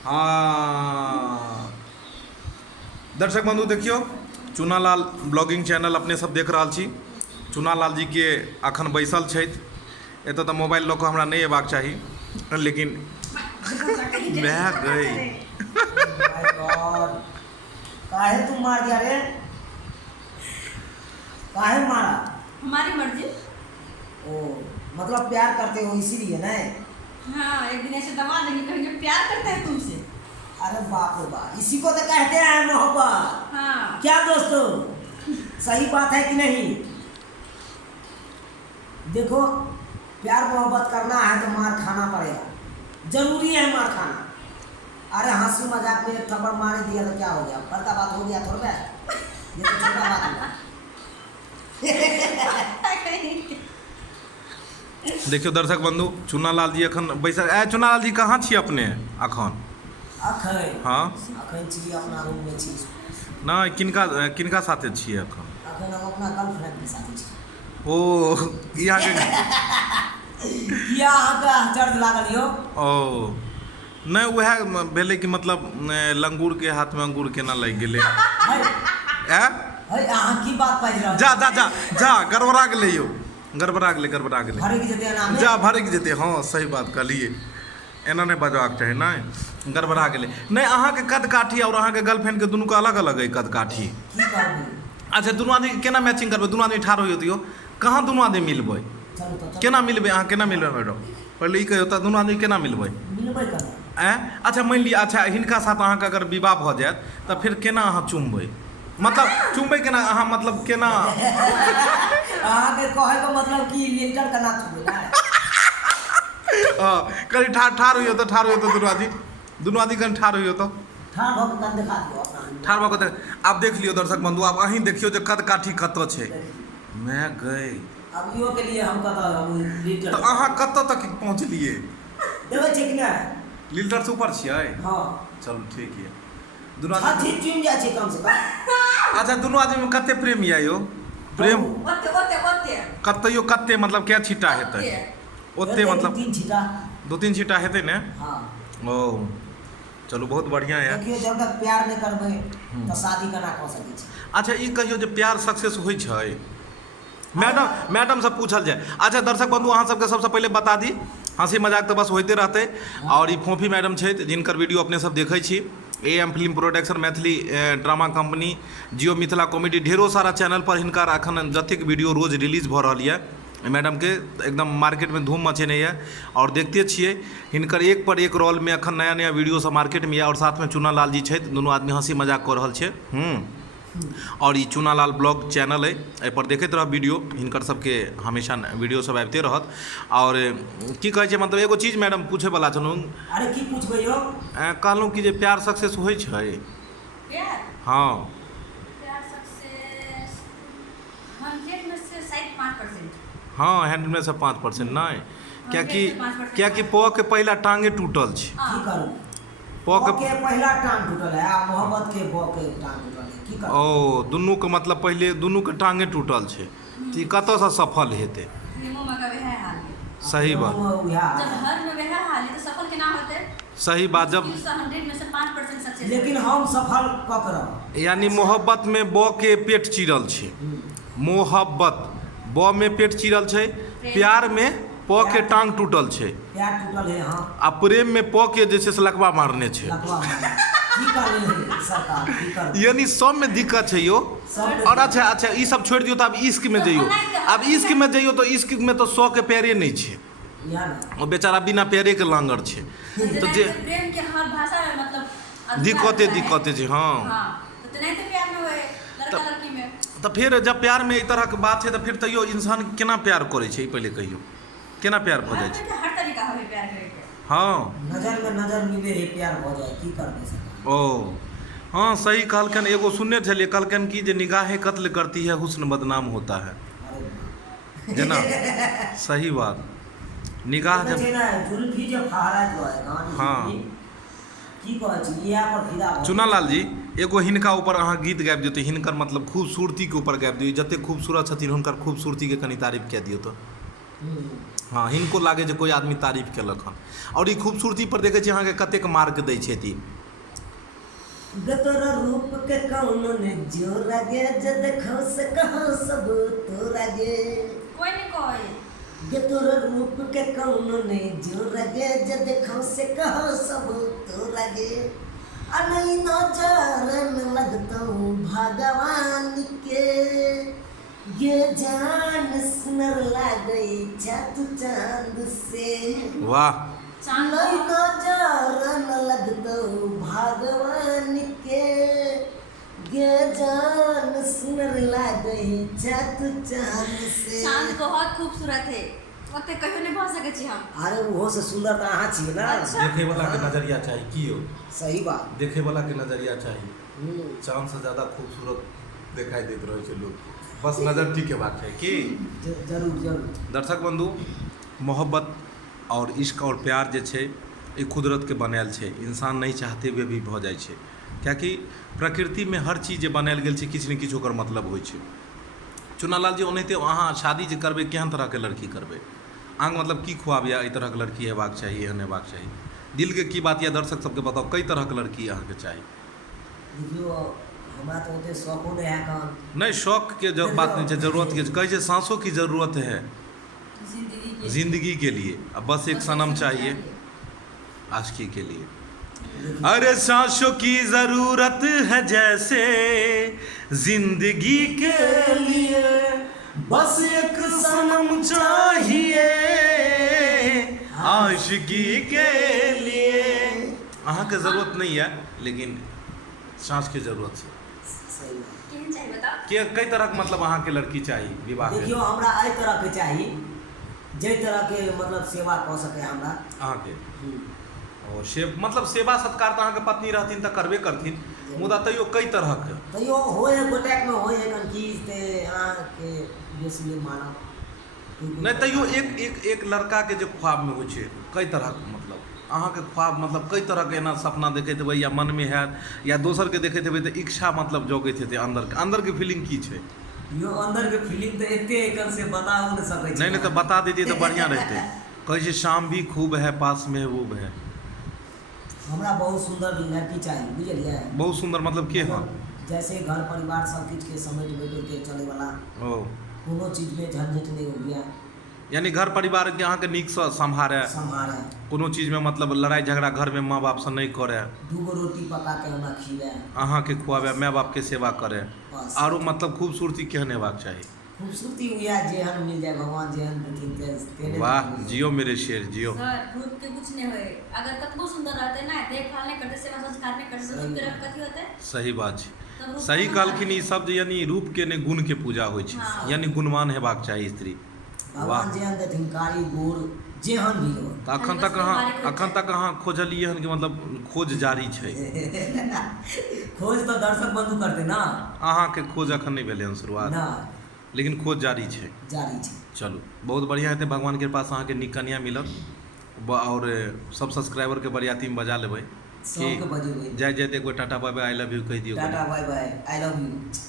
हाँ दर्शक बंधु देखियो चुनालाल ब्लॉगिंग चैनल अपने सब देख रहा छी। चुनालाल जी के अखन बैसल छथि एतऽ तऽ मोबाइल लऽ कऽ हमरा नहीं अयबाक चाही, लेकिन मैं गई काहे तुम मार दिया रे? काहे मारा? हमारी मर्जी। ओ मतलब प्यार करते हो इसीलिए ना? हाँ, एक दिन ऐसे दबा देंगे कहेंगे प्यार करते हैं तुमसे। अरे बाप रे बाप, इसी को तो कहते हैं मोहब्बत। हाँ। क्या दोस्तों, सही बात है कि नहीं? देखो, प्यार मोहब्बत करना है तो मार खाना पड़ेगा, जरूरी है मार खाना। अरे हंसी मजाक में एक थप्पड़ मार दिया तो क्या हो गया? बड़का बात हो गया थोड़ा, ये तो छोटा बात हुआ। देखियो दर्शक बंधु चुनालाल जी अखन बैसल। चुनालाल जी कहाँ छी अपने अखन? अखन हाँ अखन छी अपना रूम में छी। नहीं, किनका किनका साथे छिए अखन? अखन हम अपना गर्लफ्रेंड के साथ छी। ओ यहाँ के किया अहाँके चर्च लागल यो? ओ नहीं, वह भेले कि मतलब लंगूर के हाथ में अंगूर केना लग गेले। है अहाँ की बात बाजि रहल? जा जा जा जा गड़बड़ा गेले यो, गड़बड़ा गेले भरक जेतै एना में? जा भरक जेतै। हाँ सही बात कहलिए, एना नहीं बजबाक चाही। नहीं गड़बड़ा गेले। नहीं अहाँ के कद काठी और अहाँ के गर्लफ्रेंड के दुनू के अलग अलग है कद काठी। की करबै? अच्छा दुनू आदमी के केना मैचिंग करबै? दुनू आदमी ठाढ़ होइयो दियो, कहाँ दुनू आदमी मिलबै? चलू तो केना मिलबै? अहाँ केना मिलबै मैडम? पहले ई कहियो तऽ दुनू आदमी केना मिलबै? मिलबै केना? अच्छा मान लिअ, अच्छा हिनका साथ अहाँके अगर विवाह भऽ जायत तऽ फिर केना अहाँ चुमबै? मतलब चुमबै केना अहाँ? मतलब केना? अहाँके कहै के मतलब कि लिंटर केना चुमबै? कनि ठाढ़ होइयो तऽ दुनू आदमी कनि ठाढ़ होइयो तऽ ठाढ़ भऽ कऽ देखा दियौ अपना। ठाढ़ भऽ कऽ आब देख लियौ दर्शक बंधु, आब अहीं देखियौ जे कद काठी कतऽ छै। मैं गई अब इहो के लिए हम कतऽ लिंटर तऽ अहाँ कतऽ तक पहुँचलिए? देबै छै कि नहि? लीटर से ऊपर छियै? हाँ चलू ठीक है। दुनू आदमी चुमि जाइ छै कम से कम। अच्छा दुनू आदमी में कते प्रेम यऽ यो? प्रेम ओते कतयो कते मतलब क्या छिटा हेतै? ओते मतलब 2-3 छिटा। 2-3 छिटा हेतै ने? हाँ ओ चलू बहुत बढ़िया है। देखियो जब तक प्यार नहीं करबै तो शादी केना कऽ सकै छी? अच्छा ई कहियो जे प्यार सक्सेस होइ छै? मैडम से पूछल जाए। अच्छा दर्शक बंधु अहाँ सबके सबसे पहले बता दी, हंसी मजाक तो बस होते रहते। और ई फोफी मैडम छथि जिनकर वीडियो अपने सब देखै छी। AM film production, Maithili drama company, Jio Mithila comedy, ढेरों सारा चैनल पर हिनकर अखन जतेक वीडियो रोज रिलीज भऽ रहल यऽ मैडम के एकदम मार्केट में धूम मचेने है। और देखते छिए हिनकर एक पर एक रोल में अखन नया नया वीडियो सब मार्केट में। और साथ में चुनालाल जी छथि, दुनू आदमी हंसी मजाक कऽ रहल छै। और ई चुनालाल ब्लॉग चैनल है, एहि पर देखैत रह वीडियो हिनकर सबके हमेशा वीडियो सब आबिते रहत। और की कहै छै मतलब एगो चीज मैडम पूछे वाला छलहुँ। अरे की पूछबै यौ? कहलहुँ कि जे प्यार सक्सेस होइ छै? प्यार? हाँ प्यार सक्सेस 100 में से शायद 5%। हाँ 100 में से 5% नहीं, 100 से 5% क्याकि पौ के पहला टांगे टूटल छै। की करू? पौ के के पहला टांग टूटल है आ मोहब्बत के बौ के टांग टूटल है। की करू? ओ दुनू के मतलब पहले दुनू के टांगे टूटल छै, तऽ ई कतऽसँ सफल हेतै? फिल्मों में का वह हाल है। सही बात, जब हर में वह हाल है तो सफल केना होते? सही बात। जब 100 में से 5% सक्सेस। लेकिन हम सफल पकड़ब। यानी मोहब्बत में बौ के पेट चिरल छै, मोहब्बत बौ में पेट चिरल छै, प्यार में पौ के टांग टूटल छै, प्यार टूटल है। हाँ आ प्रेम में पौ के जे छै से लकवा मारने छै। लकवा मारने। की करबै सरकार? की करबै? यानी सब में दिक्कत छै यो। और अच्छा अच्छा ई सब छोड़ दियो तो अब इश्क में जइयो। अब इश्क में जइयो तो इश्क में तो 100 के प्यारे नहीं छै, या ना? वो बेचारा बिना प्यारे के लांगर छै। तो जे प्रेम के हर भाषा में मतलब दिक्कते छै। हाँ तो नहीं तो प्यार में होए लड़का लड़की में। तो फिर जब प्यार में ई तरह के बात है तो फिर तैयो इंसान केना प्यार करे छै? पहले कहियो केना प्यार भऽ जाइ छै? हर तरीका होए प्यार करे के। हाँ नजर में नजर मिले है, प्यार हो जाए। की करबै सरकार? ओ हाँ सही कहलकन। एगो सुनने छलिए कहलकन कि जे निगाहें कत्ल करती है, हुस्न बदनाम होता है। अरे जेना सही बात, निगाह जब जुल्फी जे फहराइत रहे गान। हाँ। की कहै छी इएह पर फिदा भऽ। चुनालाल जी एगो हिनका ऊपर अहाँ गीत गाबि दियौ तऽ हिनकर मतलब खूबसूरती के ऊपर गाबि दियौ, जते खूबसूरत छथिन हुनकर खूबसूरती के कनि तारीफ कए दियौ तऽ। हाँ हिनको लागे जे कोई आदमी तारीफ केलक हन और ई खूबसूरती पर देखे छी अहाँके कतेक मार्क दै छथि गतोरा रूप के कौनो ने जो रगे जे देखो से कहो सब तो रगे कोई नहीं कोई गतोरा रूप के कौनो ने जो रगे जे देखो से कहो सब तो रगे अनई नजरन लगतो भगवान के ये जान सुनर लागे छत चांद से वाह चांद नई नजरन लगतो भगवान के ये जान सुनर लागे छत चांद से चांद बहुत खूबसूरत है ओते कहियो नहीं भऽ सकै छी हम अरे वो से सुंदर तो अहाँ छी ना अच्छा। देखे वाला के नजरिया चाहिए की हो सही बात देखे वाला के नजरिया चाहिए चांद से ज्यादा खूबसूरत दिखाई देत रहे छै लोग बस नजर ठीक हेबाक चाही की जरूर जरूर दर्शक बंधु मोहब्बत और इश्क और प्यार जे छै ई कुदरत के बनायल छै इंसान नहीं चाहते हुए भी भऽ जाइ छै कियाकि प्रकृति में हर चीज जे बनायल गेल छै किछु ने किछु ओकर मतलब होइ छै चुनालाल जी ओनाहिते अहाँ शादी जे करबै केहन तरह के लड़की करबै अहाँके मतलब की खुआब या एहि तरहक लड़की हेबाक चाही एहन हेबाक चाही दिल के की बात या दर्शक सबके बताओ कई तरहक लड़की अहाँके चाही देखियो हमरा तो ओते शौको नहीं है कान नहीं शौक के जो बात नहीं है जरूरत के कहे छै सांसों की जरूरत है जिंदगी के लिए अब बस एक सनम चाहिए आशिकी के लिए अरे सांसों की जरूरत है जैसे जिंदगी के लिए बस एक सनम चाहिए आशिकी के लिए अहाँके जरूरत नहीं है लेकिन सांस के जरूरत है सही बात केहन चाहिए बताओ के कई तरह के मतलब अहाँके लड़की चाहिए विवाह के देखियो हमरा एहि तरह के चाही जे तरह के मतलब सेवा कऽ सके हमरा अहाँके और मतलब सेवा सत्कार तऽ अहाँके पत्नी रहथिन तऽ करबे करथिन मुदा तैयो कई तरहक तैयो होय गोटेक में होय कन की ते अहाँके बेसी नहीं मानब नहीं तैयो एक लड़का के जे ख्वाब में होइ छै कई तरहक मतलब अहाँके ख्वाब मतलब कई तरह के एना सपना देखैत हेबै या मन में हैत या दोसर के देखैत हेबै तऽ इच्छा मतलब जगैत हेतै अंदर के फीलिंग की छै यो अंदर के फीलिंग तो एते एकन से बता नहीं सकै छी नहीं तो बता दीजिए तो बढ़िया रहते कहै छै शाम भी खूब है पास महबूब है हमरा बहुत सुंदर लड़की चाहिए बुझलिए बहुत सुंदर मतलब के हाँ जैसे घर परिवार सब किछ के समेट बैठ के चले वाला ओ कोनो चीज में झंझट नहीं हो गया यानी घर परिवार के अहाँके नीकसँ सम्हारै संभाले कोनो चीज में मतलब लड़ाई झगड़ा घर में माँ बाप से नहीं करे दूगो रोटी पका के हमरा खिलाए अहाँके खुआबे माँ बाप के सेवा करे बस आरो मतलब खूबसूरती केहन हेबाक चाही खूबसूरती हुआ जेहन मिल जाए भगवान जेहन देथिन तेने वाह जियो मेरे शेर जियो सर रूप के कुछ नहीं होए अगर कतबो सुंदर रहते ना देखभाल नहीं करते सेवा संस्कार नहीं करते तो रूप के रंग कथी होते सही बात छै तब रूप सही कहाँ कहलखिन है? ई शब्द यानी रूप के ने गुण के पूजा होइ छै हाँ। यानी गुणवान हेबाक चाही स्त्री भगवान जेहन देथिन कारी गोर जेहन भी हो तऽ अखन तक अहाँ खोजलियै हन कि मतलब खोज जारी छै खोज तो दर्शक बंधु करते ना अहाँके खोज अखन नहीं भेलै हन शुरुआत ना लेकिन खोज जारी छै जारी छै चलू बहुत बढ़िया हेतै भगवान के पास अहाँके नीक कन्या मिलत और सब सब्सक्राइबर के बरियाती में बजा लेबै सबके बजेबै जाय जाय एगो tata bye bye I love you कहि दियौ tata bye bye I love U